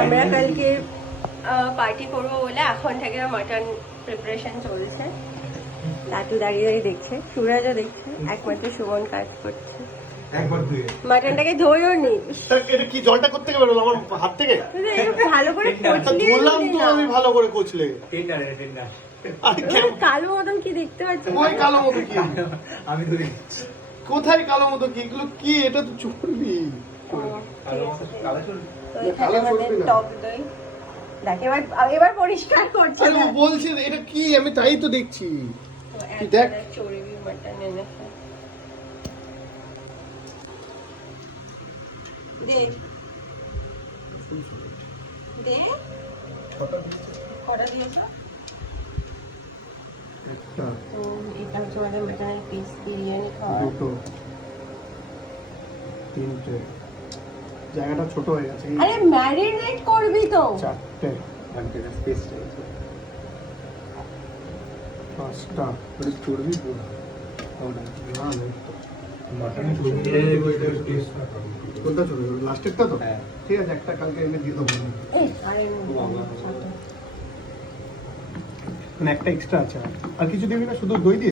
আমরা কালকে পার্টি করবো বলে এখন থেকে মাটন প্রিপারেশন চলছে। লাটু দাঁড়িয়ে দাঁড়িয়ে দেখছে, সুরাজও দেখছে, একমাত্র সুমন কাজ করছে। মাটনটাকে ধোয়ও নি, এটা কি জলটা করতে গেল আমার হাত থেকে? ভালো করে ধরলাম তো আমি ভালো করে কোচলে। কালো মতন কি দেখতে পাচ্ছি? ওই কালো মতো কি? আমি ধরি কোথায় কালো মতো কি? এগুলো কি? এটা তো চর্বি। টক দই দেখ, এবার পরিষ্কার করছে। আরে ও বলছে এটা কি, আমি তাই তো দেখছি। কি দেখ, চর্বি মাটন এনেছে। দে দে, কটা দিয়েছো? একটা, এটা হচ্ছে আমাদের মাটনের পিস, বিরিয়ানি খাওয়া। দুটো, তিনটে, জায়গাটা ছোট হয়ে গেছে। আরে ম্যারিনেট করবি তো। চারটে, স্পেস পাঁচটা, ওটা চর্বি পুরো। না না, মাটন কোনটা চর্বি? লাস্টেরটা তো? হ্যাঁ। ঠিক আছে, একটা কালকে এনে দিয়ে দেবো। এই আরে মানে একটা এক্সট্রা আছে। আর কিছু দিবি না, শুধু দই দিয়ে?